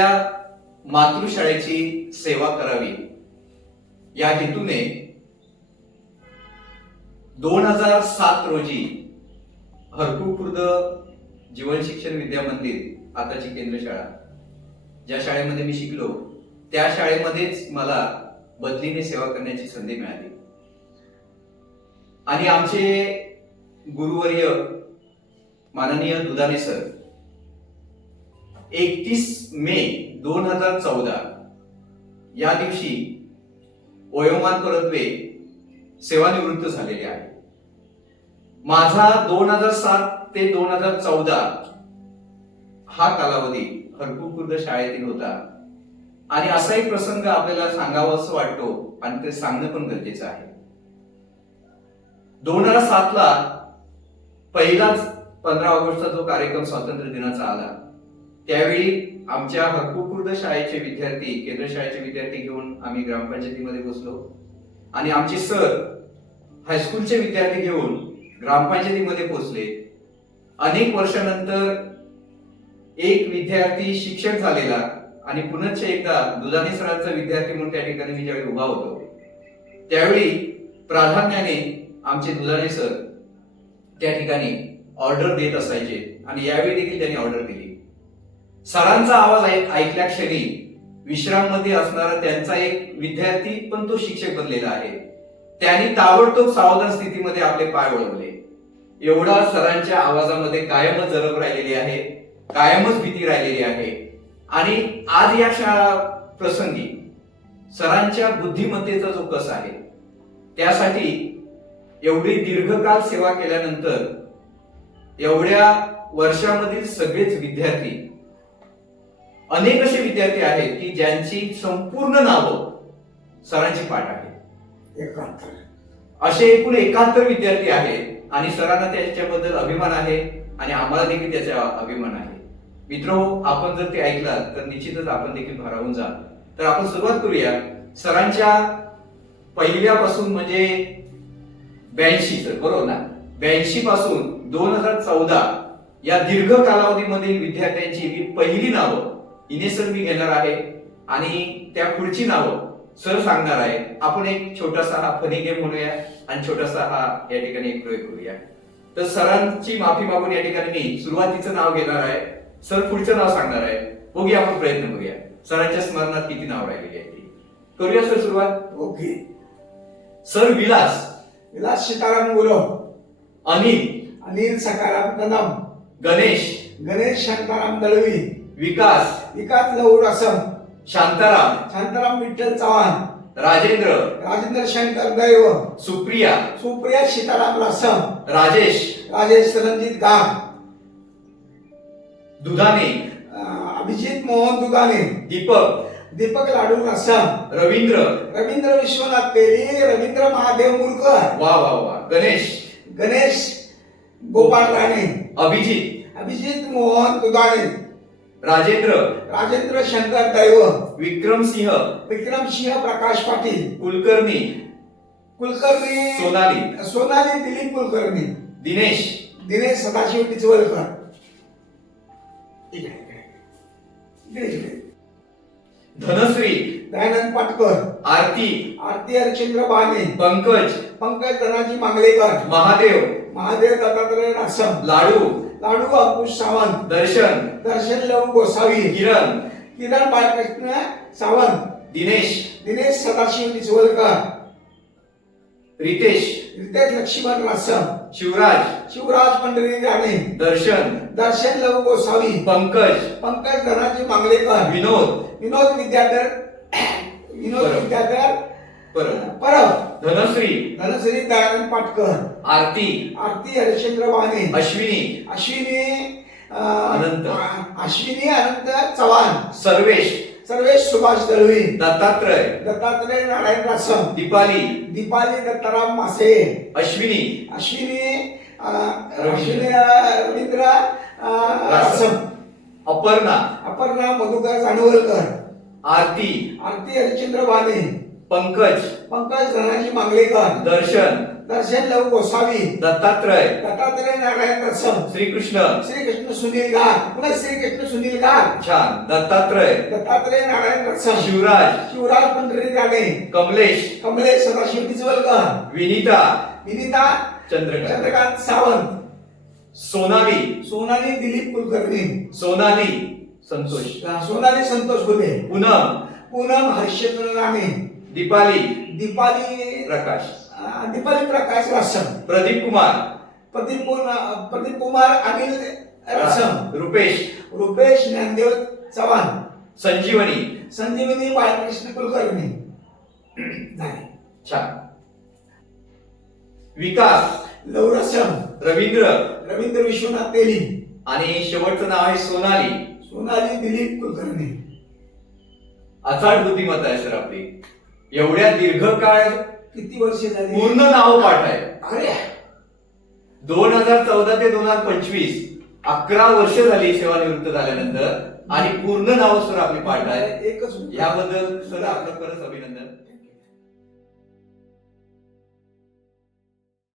आपल्या मातृशाळेची सेवा करावी. या हेतूने दोन हजार सात रोजी हरकू खुर्द जीवन शिक्षण विद्या मंदिर आताची केंद्र शाळा ज्या शाळेमध्ये मी शिकलो त्या शाळेमध्येच मला बदलीने सेवा करण्याची संधी मिळाली. आणि आमचे गुरुवर्य माननीय दुधाने सर एकतीस मे दोन हजार चौदा. या दिवशी वयोमान परत्वे सेवानिवृत्त झालेले आहे. माझा दोन हजार सात ते दोन हजार चौदा हा कालावधी हरकू खुर्द शाळेतील होता. आणि असा एक प्रसंग आपल्याला सांगावा असं वाटतो आणि ते सांगणं पण गरजेचं आहे. दोन हजार सातला पहिलाच पंधरा ऑगस्टचा जो कार्यक्रम स्वातंत्र्य दिनाचा आला. त्यावेळी आमच्या हक्कू शाळेचे विद्यार्थी केंद्र शाळेचे विद्यार्थी घेऊन आम्ही ग्रामपंचायतीमध्ये बसलो. आणि आमचे सर हायस्कूलचे विद्यार्थी घेऊन ग्रामपंचायतीमध्ये पोहोचले. अनेक वर्षानंतर एक विद्यार्थी शिक्षक झालेला आणि पुनश्च एकदा दुधाने सरांचा विद्यार्थी म्हणून त्या ठिकाणी मी ज्यावेळी उभा होतो त्यावेळी प्राधान्याने आमचे दुधाने सर त्या ठिकाणी ऑर्डर देत असायचे आणि यावेळी देखील त्यांनी ऑर्डर दिली. सरांचा आवाज ऐकल्या क्षणी विश्राममध्ये असणारा त्यांचा एक विद्यार्थी पण तो शिक्षक बनलेला आहे. त्यांनी ताबडतोब सावधान स्थितीमध्ये आपले पाय वळवले. एवढा सरांच्या आवाजामध्ये कायमच जरब राहिलेली आहे कायमच भीती राहिलेली आहे. आणि आज या शा- प्रसंगी सरांच्या बुद्धिमत्तेचा जो कस आहे त्यासाठी एवढी दीर्घकाल सेवा केल्यानंतर एवढ्या वर्षामधील सगळेच विद्यार्थी अनेक असे विद्यार्थी आहेत की ज्यांची संपूर्ण नावं सरांची पाठ आहे एकाहत्तर असे एकूण एकाहत्तर विद्यार्थी आहेत आणि सरांना त्याच्याबद्दल अभिमान आहे आणि आम्हाला देखील त्याचा अभिमान आहे. मित्र आपण जर ते ऐकलात तर निश्चितच आपण देखील भारावून जा तर आपण सुरुवात करूया. सरांच्या पहिल्यापासून म्हणजे ब्याऐंशी तर बरोबर ना? ब्याऐंशी पासून दोन हजार चौदा या दीर्घ कालावधीमधील विद्यार्थ्यांची मी पहिली नावं इनेसर मी घेणार आहे आणि त्या पुढची नावं सर सांगणार आहे. आपण एक छोटासा हा फनी गेम म्हणूया आणि छोटासा हा या ठिकाणी एक प्रयोग करूया. तर सरांची माफी मागून या ठिकाणी मी सुरुवातीचं नाव घेणार आहे. सर पुढचं नाव सांगणार आहे. बघूया आपण प्रयत्न करूया. सरांच्या स्मरणात किती नाव राहिलेली आहे ती. करूया सर सुरुवात. ओके. सर विलास. विलास सीताराम गुरव अनिल. अनिल सकाराम कदम. गणेश. गणेश शांताराम दळवी. विकास. विकास लहू रसम शांताराम. शांताराम विठ्ठल चव्हाण. राजेंद्र. राजेंद्र शंकर दैव सुप्रिया. सुप्रिया सीताराम रसम. राजेश. राजेश रणजित गाम दुधाने. अभिजित मोहन दुगाने दीपक. दीपक लाडू रसम. रवींद्र. रवींद्र विश्वनाथ तेली रवींद्र महादेव मुरकर. वा वा वा. गणेश. गणेश गोपाळ राणे. अभिजित. अभिजित मोहन दुधाणे राजेंद्र. राजेंद्र शंकर दैव. विक्रम सिंह. विक्रम सिंह प्रकाश पाटील. कुलकर्णी. कुलकर्णी. सोनाली. सोनाली दिलीप कुलकर्णी. दिनेश. दिनेश सदाशिव टिचवलकर. धनश्री. दयानंद पाटकर. आरती. आरती हरचंद्र बाने. पंकज. पंकज धनाजी मांगलेकर. महादेव. महादेव दत्तात्रय रासम लाडू. लाडू अंकुश सावंत. दर्शन. दर्शन लहू गोसावी. किरण. किरण बाळकृष्ण सावंत. दिनेश. दिनेश सदाशिव टिचवलकर रितेश. रितेश लक्ष्मण रासम शिवराज. शिवराज पंढरी राणे. दर्शन. दर्शन लहू गोसावी. पंकज. पंकज धनाजी मांगलेकर. विनोद. विनोद विद्याधर. विनोद. विद्याधर. परब. धनश्री. धनश्री दयानंद पाटकर. आरती. आरती हरिश्चंद्र बाने अश्विनी. अश्विनी अं, अनंत. अश्विनी अनंत चव्हाण. सर्वेश. सर्वेश सुभाष दळवी. दत्तात्रय. दत्तात्रय नारायण रासम. दीपाली. दीपाली दत्ताराम मासे. अश्विनी. अश्विनी अं. अश्विनी अं, रवींद्र अं, रासम. अपर्णा. अपर्णा मधुकर जानवलकर आरती. आरती हरिश्चंद्र बाने पंकज. पंकज धनाजी मांगलेकर. दर्शन. दर्शन लव गोसावी. दत्तात्रय. दत्तात्रय नारायण रसम श्रीकृष्ण. श्रीकृष्ण सुनील गार. पुन्हा श्रीकृष्ण सुनील गार. छान. दत्तात्रय. दत्तात्रय नारायण रसम शिवराज. शिवराज पंढरी राणे. कमलेश. कमलेश सदाशिव बिजवलकर. विनीता. विनिता. चंद्रकांत. चंद्रकांत सावंत. सोनाली. सोनाली दिलीप कुलकर्णी. सोनाली. संतोष. सोनाली संतोष गुले. पूनम. पूनम हरिश्चंद्र राणे. दीपाली. दीपाली प्रकाश. अं, दीपाली प्रकाश रसम प्रदीप कुमार. प्रदीप कुमार प्रदीप कुमार अनिल रसम रुपेश. रुपेश ज्ञानदेव चव्हाण. संजीवनी. संजीवनी बाळकृष्ण कुलकर्णी. झाले छान. विकास. लवरसम रवींद्र. रवींद्र विश्वनाथ तेली आणि शेवटचं नाव आहे सोनाली. सोनाली दिलीप कुलकर्णी. अचाट बुद्धिमत्ता आहे सर आपली. एवढ्या दीर्घकाळ किती वर्ष झाली? पूर्ण नाव पाठ आहे. अरे! दोन हजार चौदा ते दोन हजार पंचवीस अकरा वर्ष झाली सेवानिवृत्त झाल्यानंतर आणि पूर्ण नाव सर आपली पाठ आहे एकच याबद्दल सर आपलं खरंच अभिनंदन.